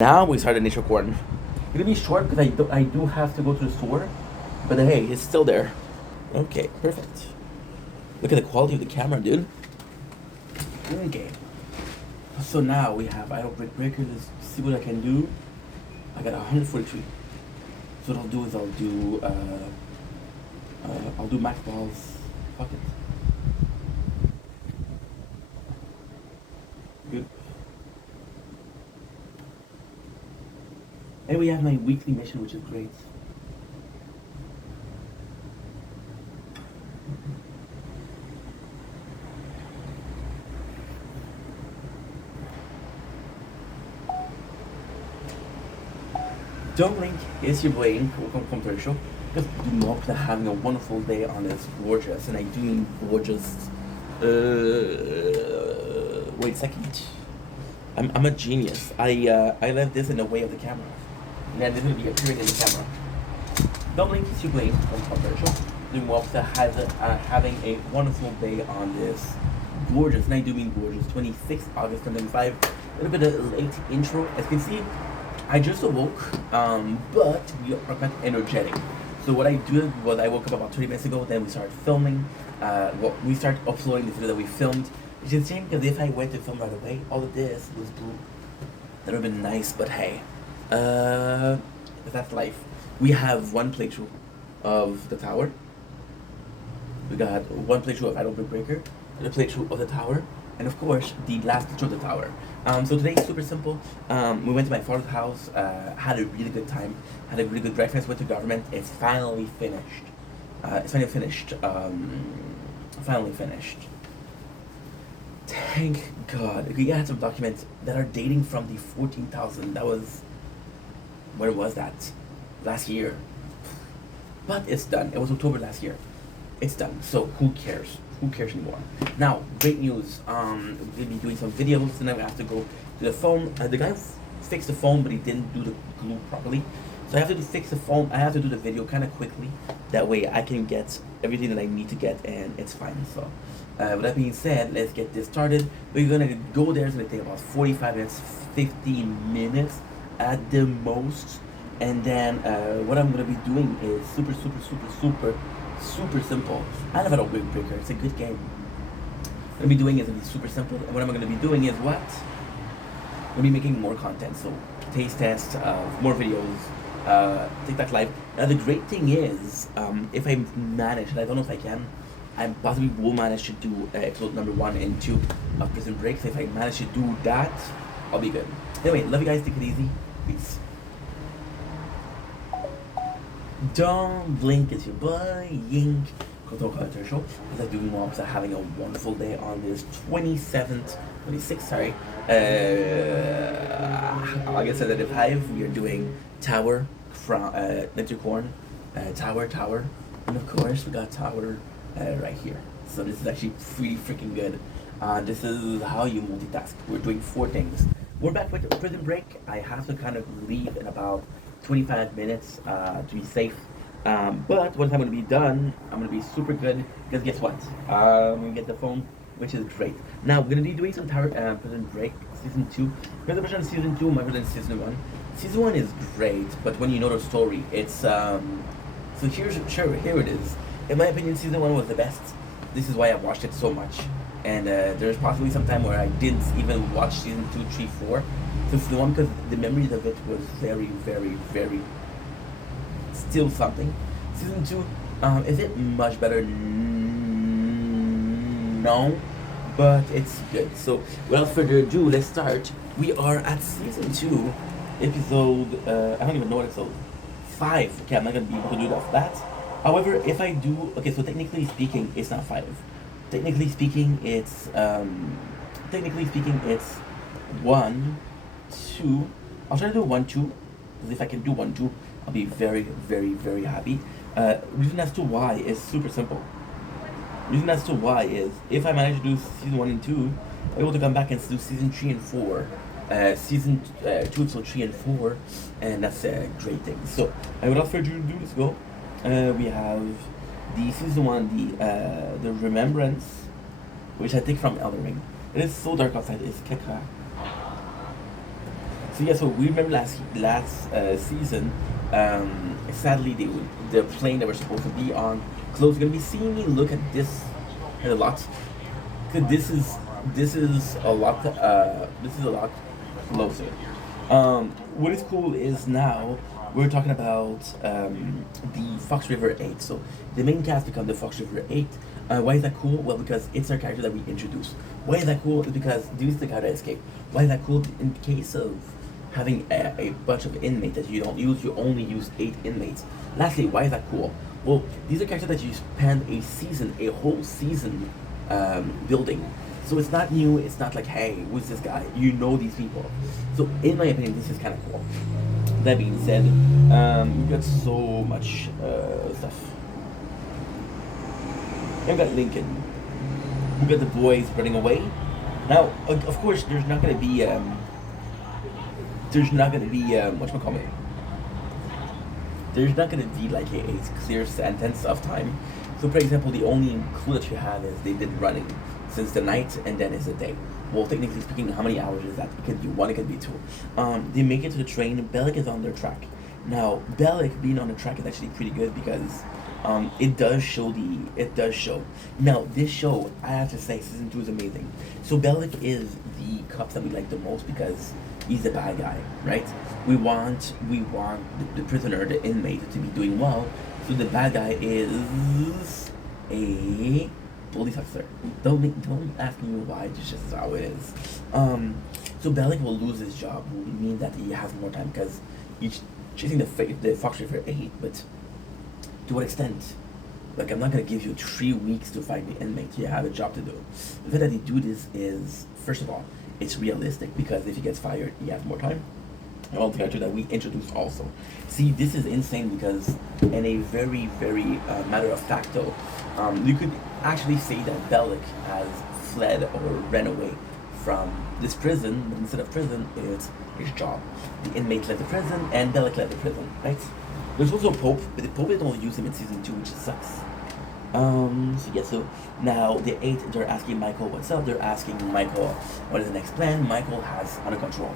Now we start Nature Corn. It'll be short because I do have to go to the store, but hey, it's still there. Okay, perfect. Look at the quality of the camera, dude. Okay. So now we have idle brick breaker. Let's see what I can do. I got 143. So what I'll do is I'll do max balls. Fuck it. Good. And we have my weekly mission, which is great. Don't blink, it's your brain. Welcome from the show. Just do not having a wonderful day on this gorgeous, and I do mean gorgeous. Wait a second. I'm a genius. I left this in the way of the camera. And then there's gonna be a period in the camera. Don't blink, it's your brain. Welcome from the show. Doing well to having a wonderful day on this gorgeous, and I do mean gorgeous. 26th August 2025. A little bit of late intro, as you can see. I just awoke, but we are quite energetic. So what I did was I woke up about 20 minutes ago, then we started filming. We started uploading the video that we filmed. Which is a shame because if I went to film right away, all of this was blue. That would have been nice, but hey. That's life. We have one playthrough of the tower. We got one playthrough of Idle Brick Breaker, the playthrough of the tower, and of course the last playthrough of the tower. So today is super simple. We went to my father's house, had a really good time, had a really good breakfast, went to government. It's finally finished. Finally finished. Thank God. We had some documents that are dating from the 14,000. That was, where was that? Last year. But it's done. It was October last year. It's done. So who cares? Who cares anymore? Now, great news. We'll be doing some videos, and then we have to go to the phone. The guy fixed the phone, but he didn't do the glue properly. So I have to fix the phone. I have to do the video kind of quickly. That way I can get everything that I need to get, and it's fine. So, with that being said, let's get this started. We're gonna go there. It's gonna take about 45 minutes, 15 minutes at the most. And then what I'm gonna be doing is super simple. I love Idle Brick Breaker. It's a good game. What I'm gonna be doing is gonna be super simple. And what I'm gonna be doing is what? I'm gonna be making more content. So taste tests, more videos, TikTok live. Now the great thing is, if I manage, and I don't know if I can, I possibly will manage to do episode number 1 and 2 of Prison Break. So if I manage to do that, I'll be good. Anyway, love you guys. Take it easy. Peace. Don't blink, it's your boy Yink. Koto Culture Show. As I do more, because I'm having a wonderful day on this 26th, sorry. August 5. We are doing Tower from Ninjacorn. Tower. And of course, we got Tower right here. So this is actually pretty freaking good. This is how you multitask. We're doing 4 things. We're back with Prison Break. I have to kind of leave in about 25 minutes to be safe. But once I'm going to be done, I'm going to be super good. Because guess what? I'm going to get the phone, which is great. Now, we're going to be doing some Tower Prison Break Season 2. There's a version of Season 2, my version Season 1. Season 1 is great, but when you know the story, it's... So here it is. In my opinion, Season 1 was the best. This is why I watched it so much. And there's possibly some time where I didn't even watch Season 2, 3, 4. So Season 1, because the memories of it was very still something. Season 2, is it much better? No, but it's good. So without further ado, let's start. We are at Season 2, episode, I don't even know what episode, 5. Okay, I'm not going to be able to do that. However, if I do, okay, so technically speaking, it's not 5. Technically speaking, it's 1, 2. I'll try to do 1, 2, because if I can do 1, 2, I'll be very happy. Reason as to why is super simple. Reason as to why is if I manage to do season 1 and 2, I'm able to come back and do season 3 and 4. Season 2, episode 3 and 4, and that's a great thing. So, without further ado, let's go. We have the season 1, the Remembrance, which I take from Elden Ring. It is so dark outside, it's keka. So yeah, so we remember last season. Sadly, the plane that we're supposed to be on closed. You're gonna be seeing me look at this a lot, cause this is a lot. This is a lot closer. What is cool is now we're talking about the Fox River 8. So the main cast become the Fox River 8. Why is that cool? Well, because it's our character that we introduce. Why is that cool? Is because these are the guy that escape. Why is that cool? In case of having a bunch of inmates that you don't use, you only use 8 inmates. Lastly, why is that cool? Well, these are characters that you spend a whole season building. So it's not new. It's not like, hey, who's this guy? You know these people. So in my opinion, this is kind of cool. That being said, we've got so much stuff. We've got Lincoln. We've got the boys running away. Now, of course, there's not gonna be whatchamacallit. There's not gonna be like a clear sentence of time. So, for example, the only clue that you have is they've been running since the night and then it's the day. Well, technically speaking, how many hours is that? It could be one, it could be two. They make it to the train. Bellic is on their track. Now, Bellic being on the track is actually pretty good because it does show. Now, this show, I have to say, season 2 is amazing. So Bellic is the cop that we like the most because he's the bad guy, right? We want the prisoner, the inmate, to be doing well. So the bad guy is a police officer. Don't ask me why. It's just how it is. So Bellic will lose his job. Will mean that he has more time because he's chasing the Fox River 8. But to what extent? Like, I'm not gonna give you 3 weeks to find the inmate. You have a job to do. The fact that they do this is, first of all, it's realistic because if he gets fired, he has more time. And all the character that we introduced also. See, this is insane because in a very, very matter of facto, you could actually say that Bellic has fled or ran away from this prison, but instead of prison, it's his job. The inmate left the prison and Bellic left the prison, right? There's also Pope, but the Pope, they don't use him in season 2, which sucks. So now the 8, they're asking Michael what's up. They're asking Michael what is the next plan. Michael has under control.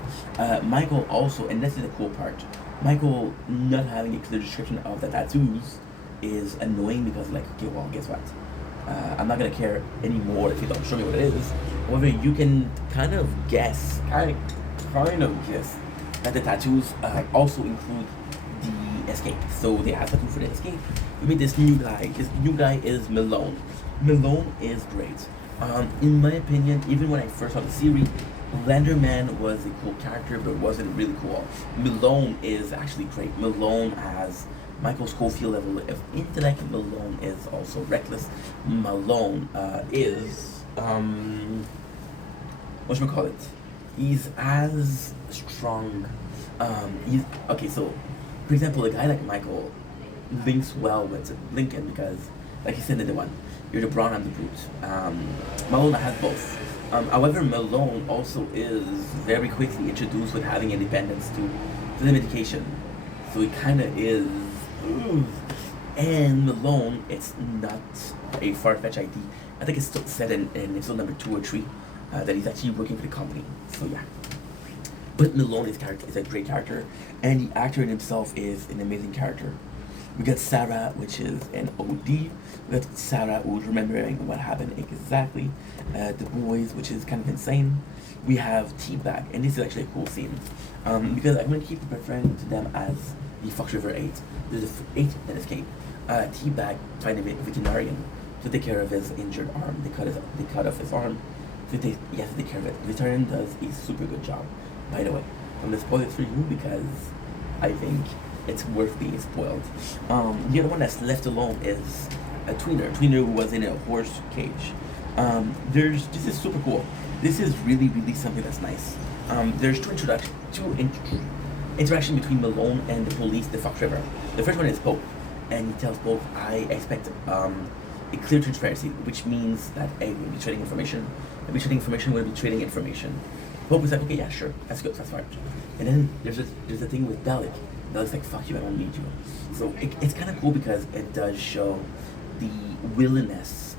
Michael also, and this is the cool part, Michael not having a clear description of the tattoos is annoying because, like, okay, well, guess what? I'm not gonna care anymore if you don't show me what it is. However, you can kind of guess, that the tattoos also include the escape. So they have something for the escape. We meet this new guy. This new guy is Malone. Malone is great. In my opinion, even when I first saw the series, Landerman was a cool character, but wasn't really cool. Malone is actually great. Malone has Michael Scofield level of intellect. Malone is also reckless. Malone is whatchamacallit? He's as strong. He's okay. So, for example, a guy like Michael links well with Lincoln because, like you said in the one, you're the brawn and the brute. Malone has both. However, Malone also is very quickly introduced with having independence to the medication. So he kind of is. Ooh. And Malone, it's not a far-fetched idea. I think it's still said in episode number 2 or 3 that he's actually working for the company. So yeah. But Malone is a great character, and the actor in himself is an amazing character. We got Sarah, which is an OD. We got Sarah, who's remembering what happened exactly. The boys, which is kind of insane. We have T-Bag, and this is actually a cool scene. Because I'm going to keep referring to them as the Fox River 8. There's 8 that escape. T-Bag find a veterinarian to take care of his injured arm. They cut off his arm. So he has to take care of it. The veterinarian does a super good job, by the way. I'm going to spoil it for you because I think it's worth being spoiled. The other one that's left alone is a tweener. Tweener was in a horse cage. This is super cool. This is really, really something that's nice. There's two interaction between Malone and the police, the Fox River. The first one is Pope, and he tells Pope, I expect a clear transparency, which means that A, we'll be trading information. We'll be trading information, we'll be trading information. Pope is like, okay, yeah, sure, that's good, that's fine. And then there's a thing with Bellic. Bellic's like, fuck you, I don't need you. So it's kind of cool because it does show the willingness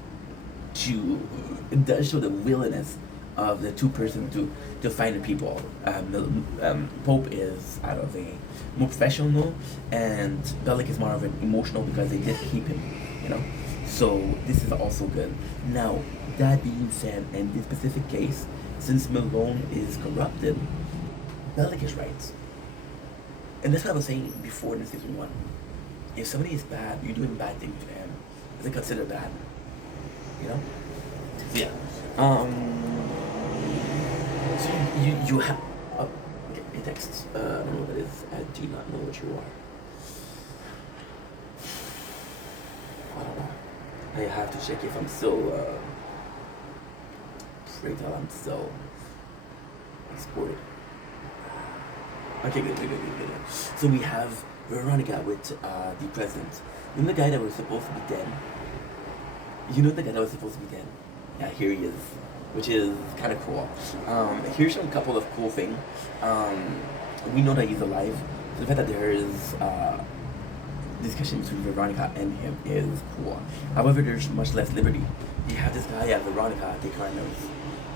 of the two person to find the people. Pope is out of a more professional, and Bellic is more of an emotional because they did keep him, you know. So this is also good. Now that being said, in this specific case, since Malone is corrupted, Bellic is right, and that's what I was saying before in season one. If somebody is bad, you're doing bad things to him. Is it considered bad? You know? So yeah. So you have. Oh, okay. A text. I don't know what that is. I do not know what you are. I don't know. I have to check if I'm still. Pray tell I'm still exported. Okay, good. So we have Veronica with the president. You know the guy that was supposed to be dead? You know the guy that was supposed to be dead? Yeah, here he is, which is kind of cool. Here's some couple of cool things. We know that he's alive. So the fact that there is discussion between Veronica and him is cool. However, there's much less liberty. You have this guy at Veronica, they kind of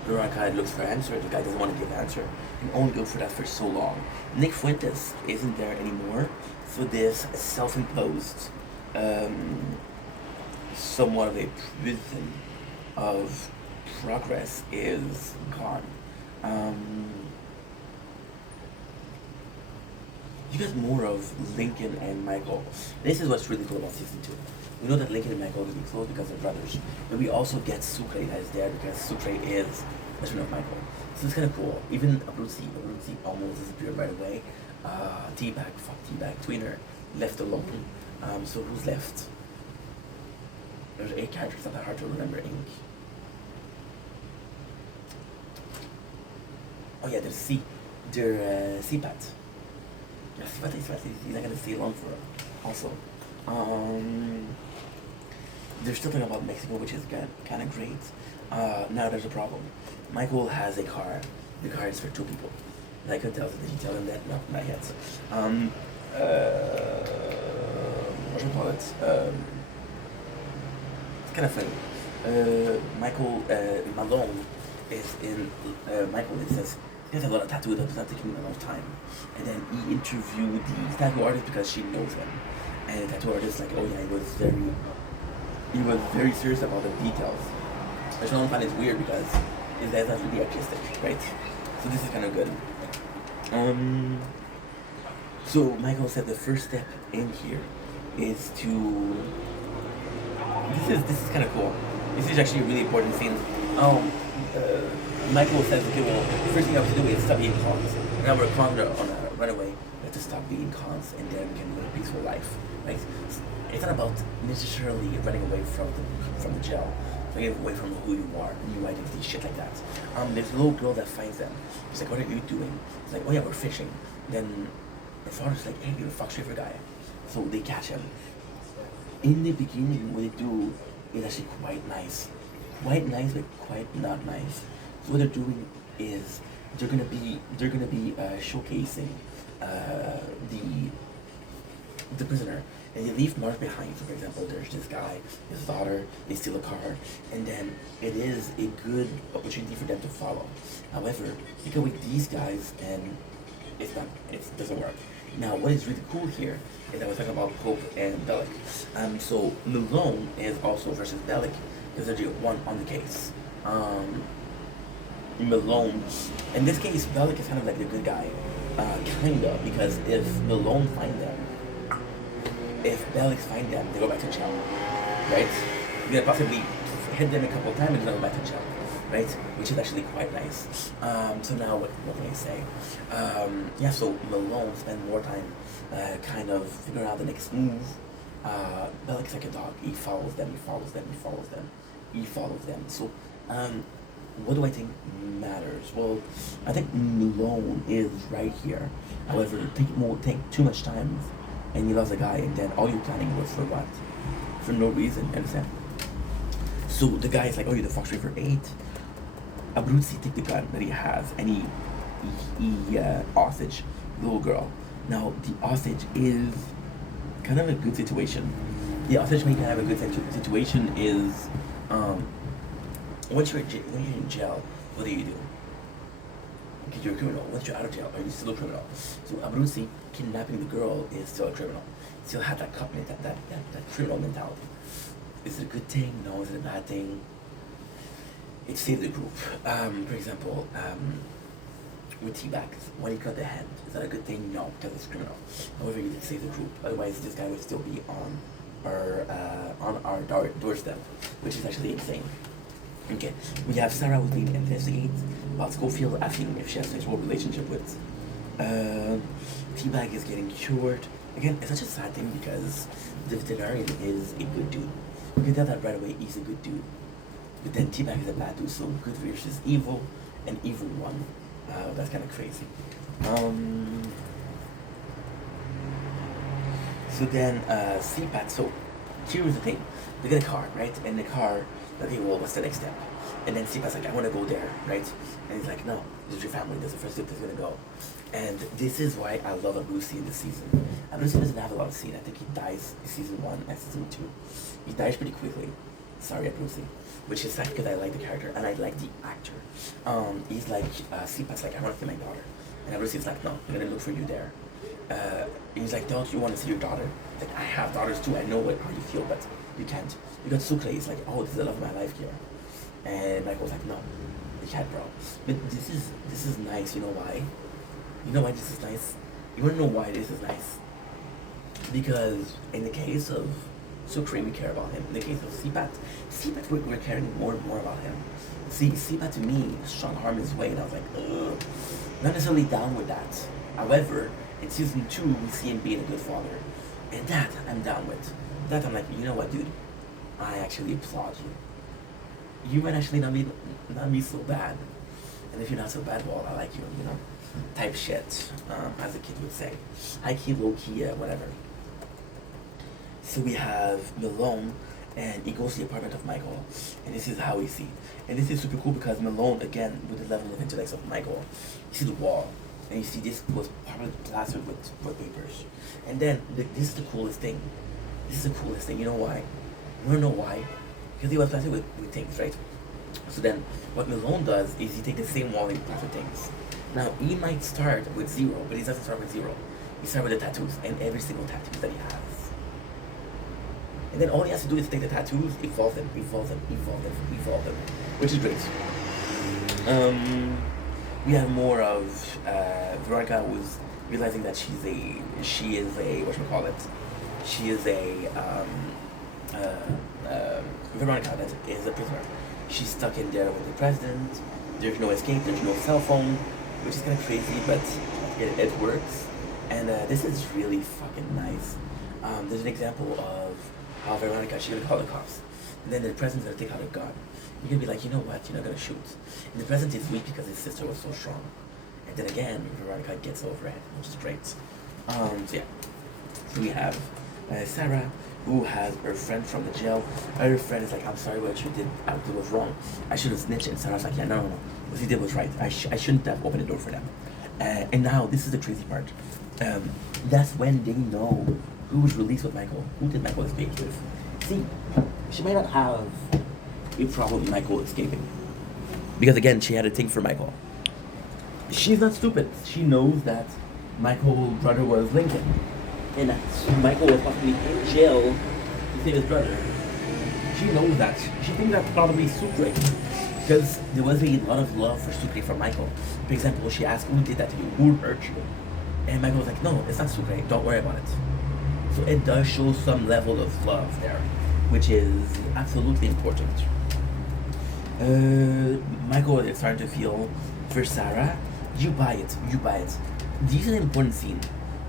Veronica looks for answer, the guy doesn't want to give answer, and only go for that for so long. Nick Fuentes isn't there anymore, so this self-imposed, somewhat of a prison of progress is gone. You get more of Lincoln and Michael. This is what's really cool about season 2. We know that Lincoln and Michael are going to be close because they're brothers, but we also get Sucre that is there because Sucre is best friend of Michael. So it's kind of cool. Even Abruzzi almost disappeared right away. T-Bag, Tweener left alone. So who's left? There's 8 characters, not that hard to remember, Inc. Oh yeah, there's C. They're CPAT. Yeah, CPAT is right. He's not gonna stay long for it. Also. They're still talking about Mexico, which is kind of great. Now there's a problem. Michael has a car. The car is for 2 people. Like I tell him, did you tell him that? No, not yet. What do you call it? It's kind of funny. Michael Malone is in. Michael, it says he has a lot of tattoos. It's not taking him a lot of time. And then he interviewed the tattoo artist because she knows him. And the tattoo artist like, oh yeah, he was very serious about the details. Which I don't find it's weird because his dad's not really artistic, right? So this is kind of good. So Michael said the first step in here is to. This is kind of cool. This is actually a really important thing. Michael says, okay, well, the first thing I have to do is stop being cons. Now we're cons on a runaway. We have to stop being cons, and then we can live a peaceful life, right? It's not about necessarily running away from the jail, running away from who you are, and you identity, shit like that. There's a little girl that finds them. She's like, what are you doing? It's like, oh yeah, we're fishing. Then her father's like, hey, you're a Fox River guy. So they catch him. In the beginning, what they do is actually quite nice. Quite nice, but quite not nice. So what they're doing is they're gonna be showcasing the prisoner, and they leave marks behind. So for example, there's this guy, his daughter, they steal a car, and then it is a good opportunity for them to follow. However, you go with these guys and it doesn't work. Now what is really cool here is that we're talking about Pope and Bellic. So Malone is also versus Bellic because they're the one on the case. Malone, in this case, Bellic is kind of like the good guy, kinda, because if Malone find them, if Bellic find them, they go back to jail, right? You're gonna possibly hit them a couple of times and then go back to jail, right? Which is actually quite nice. So now what can I say? Yeah, so Malone spend more time kind of figuring out the next move. Bellic's like a dog. He follows them. So, what do I think matters? Well, I think Malone is right here. However, take too much time, and you lost a guy, and then all you're planning was for what? For no reason, you understand? So the guy is like, oh, you're the Fox River 8. Abruzzi take the gun that he has, and he hostage the little girl. Now, the hostage is kind of a good situation. The hostage when you can have a good situation is, once you're in jail, what do? Okay, you're a criminal. Once you're out of jail, are you still a criminal? So Abruzzi, kidnapping the girl is still a criminal. Still have that that criminal mentality. Is it a good thing? No. Is it a bad thing? It saved the group. For example, with T-Bag, when he cut the hand, is that a good thing? No, because it's criminal. However, you did save the group. Otherwise, this guy would still be on our doorstep, which is actually insane. Okay, we have Sarah who's being investigated about Schofield asking if she has a sexual relationship with. T-Bag is getting cured. Again, it's such a sad thing because the veterinarian is a good dude. You can tell that right away, he's a good dude. But then T-Bag is a bad dude, so good versus evil, and evil won. That's kind of crazy. So then, CPAT, so here was the thing. They get a car, right? And the car, okay, well, what's the next step? And then CPAT's like, I want to go there, right? And he's like, no, this is your family. That's the first step that's going to go. And this is why I love Abruzzi in this season. Abruzzi doesn't have a lot of scene. I think he dies in season 1 and season 2. He dies pretty quickly. Sorry, Abruzzi. Which is sad because I like the character and I like the actor. He's like, CPAT's like, I want to see my daughter. And Abruzzi's like, no, I'm going to look for you there. He's like, don't you want to see your daughter? Like, I have daughters too. I know how you feel, but you can't. You got Sucre. He's like, oh, this is the love of my life here. And Michael's like, no, you can't, bro. But this is nice. You know why? You know why this is nice? You want to know why this is nice? Because in the case of Sucre, we care about him. In the case of CPAT, we're caring more and more about him. See, CPAT to me strong-armed his way, and I was like, ugh. Not necessarily down with that. However, in season 2, we see him being a good father. And that, I'm down with. That, I'm like, you know what, dude? I actually applaud you. You might actually not be so bad. And if you're not so bad, well, I like you, you know? Type shit, as a kid would say. High key, low key, whatever. So we have Malone, and he goes to the apartment of Michael, and this is how we see. And this is super cool because Malone, again, with the level of intellect of Michael, you see the wall, and you see this was probably plastered with papers. And then, this is the coolest thing. This is the coolest thing. You know why? You wanna know why? Because he was plastered with things, right? So then, what Malone does is he takes the same wall and he plaster things. Now, he might start with 0, but he doesn't start with 0. He starts with the tattoos, and every single tattoo that he has. And then all he has to do is take the tattoos, evolve them, which is great. We have more of Veronica who's realizing that she is a Veronica that is a prisoner. She's stuck in there with the president. There's no escape. There's no cell phone, which is kind of crazy, but it works. And this is really fucking nice. There's an example of how Veronica, she's gonna call the cops. And then the president's gonna take out a gun. You're gonna be like, you know what, you're not gonna shoot. And the president is weak because his sister was so strong. And then again, Veronica gets over it, which is great. So yeah. So we have Sarah, who has her friend from the jail. Her friend is like, I'm sorry, what you did was wrong. I should have snitched. And Sarah's like, yeah, no. What you did was right. I shouldn't have opened the door for them. And now, this is the crazy part. That's when they know who was released with Michael. Who did Michael escape with? See, she might not have a problem with Michael escaping. Because again, she had a thing for Michael. She's not stupid. She knows that Michael's brother was Lincoln. And that Michael was possibly in jail to save his brother. She knows that. She thinks that's probably Sucre. Because there was a lot of love for Sucre from Michael. For example, she asked, who did that to you? Who hurt you? And Michael was like, no, it's not Sucre. Don't worry about it. So it does show some level of love there, which is absolutely important. Michael is starting to feel for Sarah. You buy it. This is an important scene.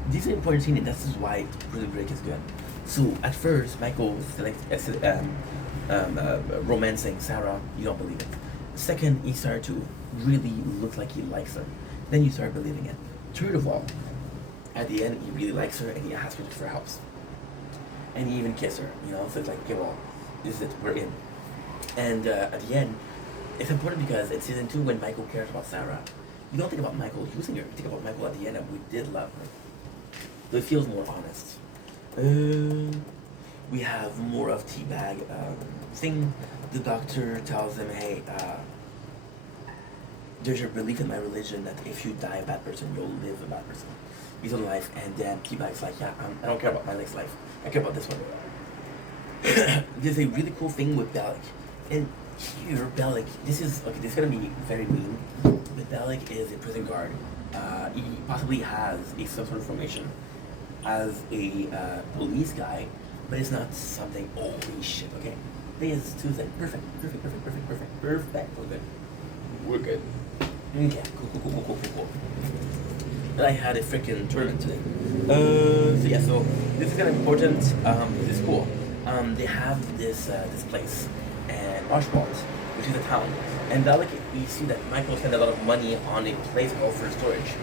And this is why Prison Break is good. So at first, Michael is like romancing Sarah. You don't believe it. Second, he started to really look like he likes her. Then you start believing it. Third of all, at the end, he really likes her and he asks her for help. And he even kisses her, you know? So it's like, okay, well, this is it, we're in. And at the end, it's important because in season 2, when Michael cares about Sarah, you don't think about Michael using her. You think about Michael at the end, and we did love her. So it feels more honest. We have more of T-Bag thing. The doctor tells him, hey, there's a belief in my religion that if you die a bad person, you'll live a bad person. He's on life, and then Kibai's like, yeah, I don't care about my next life. I care about this one. There's a really cool thing with Bellic. And here, Bellic, this is, okay, this is gonna be very mean, but Bellic is a prison guard. He possibly has some sort of formation as a police guy, but it's not something, holy shit, okay? There's two things. Perfect. We're good. Okay, cool. And I had a freaking tournament today. So this is kind of important. This is cool. They have this place, and Archibald, which is a town, and like you see that Michael spent a lot of money on a place called for storage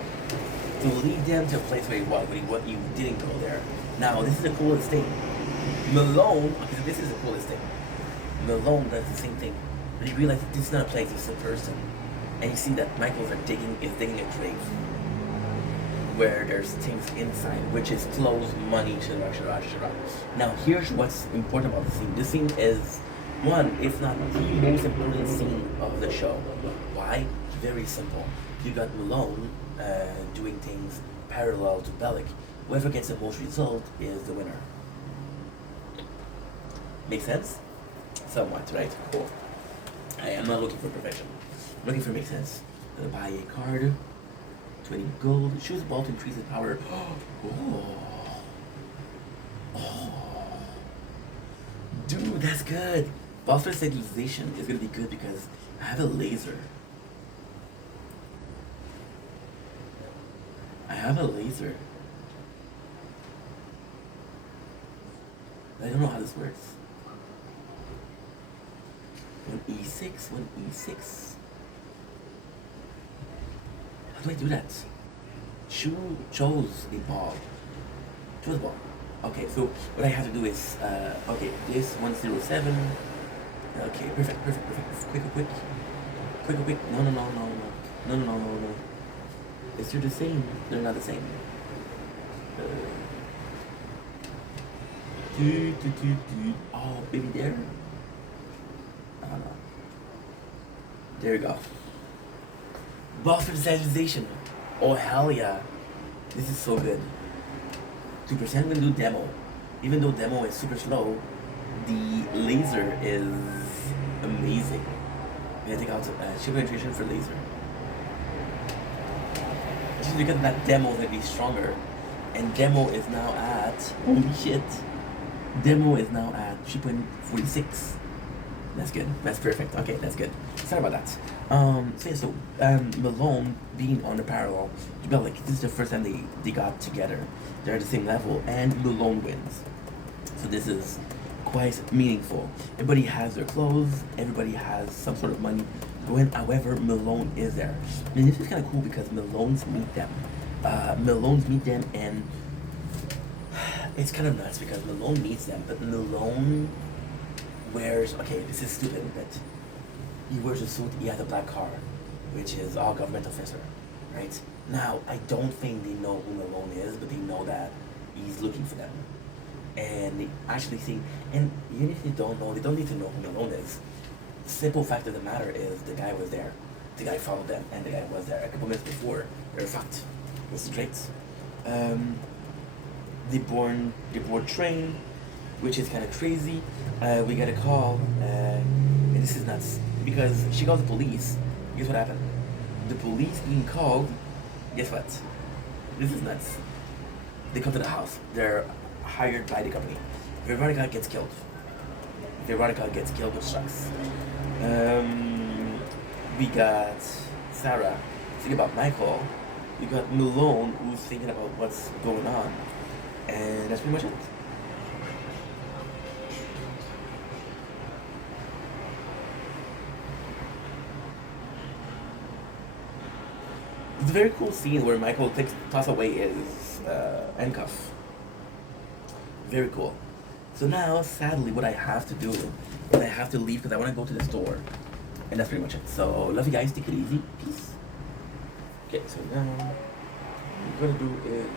to lead them to a place where you didn't go there. Now this is the coolest thing. Malone, okay, so this is the coolest thing. Malone does the same thing, but you realize that this is not a place, it's a person, and you see that Michael's digging a grave where there's things inside, which is clothes, money, shira. Now here's what's important about the scene. This scene is one, if not the most important scene of the show. Why? Very simple. You got Malone doing things parallel to Bellic. Whoever gets the most result is the winner. Make sense? Somewhat, right? Cool. I am not looking for perfection. I'm looking for make sense. I'm gonna buy a card. 20 gold. Choose a ball to increase its power. Dude, that's good. Buster stabilization is gonna be good because I have a laser. I don't know how this works. 1e6. How do I do that? Chose the ball. Choose the ball. Okay, so what I have to do is, okay, this 107. Okay, perfect. Quick. No. Is they're the same? They're not the same. Oh, baby, there. I don't know. There you go. Buff visualization. Oh hell yeah. This is so good. 2% when do demo. Even though demo is super slow, the laser is amazing. We gotta take out chip penetration for laser. Just because that demo is gonna be stronger. And demo is now at, holy shit. Demo is now at 3.46. That's good. That's perfect. Okay, that's good. Sorry about that. Malone being on the parallel, you got like this is the first time they got together. They're at the same level, and Malone wins. So this is quite meaningful. Everybody has their clothes. Everybody has some sort of money to win. However, Malone is there, and this is kind of cool because Malone's meet them. And it's kind of nuts because Malone meets them, but Malone wears, okay, this is stupid, but he wears a suit, he has a black car, which is all government officer, right? Now, I don't think they know who Malone is, but they know that he's looking for them. And they actually think, and even if they don't know, they don't need to know who Malone is. The simple fact of the matter is the guy was there. The guy followed them, and the guy was there. A couple minutes before, they were fucked. It was straight. They board train, which is kind of crazy. We got a call, and this is nuts, because she called the police. Guess what happened? The police being called, guess what? This is nuts. They come to the house. They're hired by the company. Veronica gets killed. Which sucks. We got Sarah thinking about Michael. We got Malone who's thinking about what's going on. And that's pretty much it. It's a very cool scene where Michael toss away his handcuff. Very cool. So now, sadly, what I have to do is I have to leave because I want to go to the store. And that's pretty much it. So, love you guys. Take it easy. Peace. Okay, so now what we're going to do is...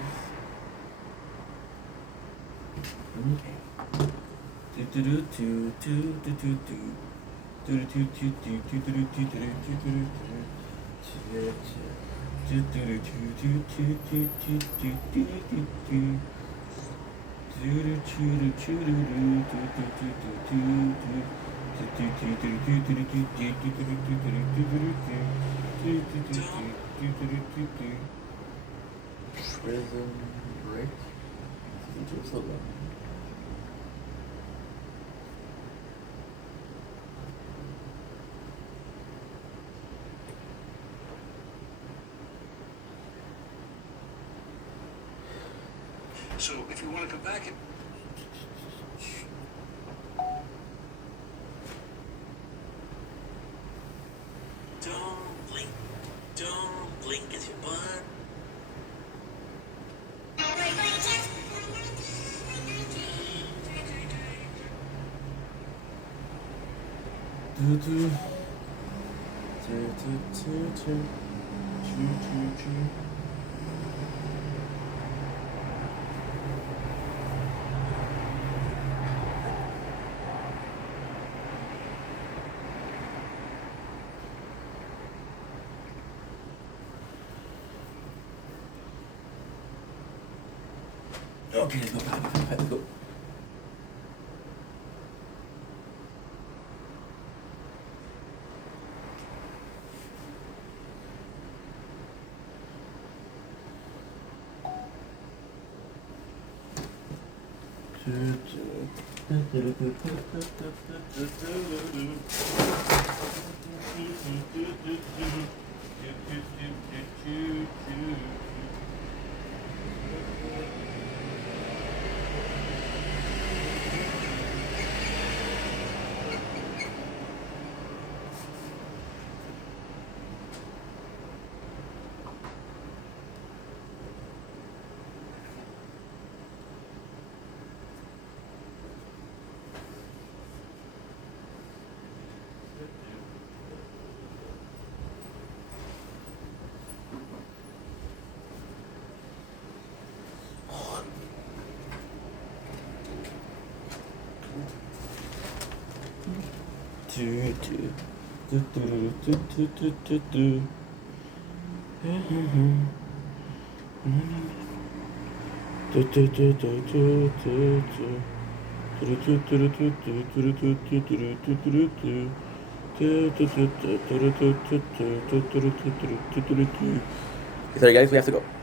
Prison break. So if you want to come back and... Don't blink as your butt. Okay, let's go. Let's go. Sorry guys, we have to go.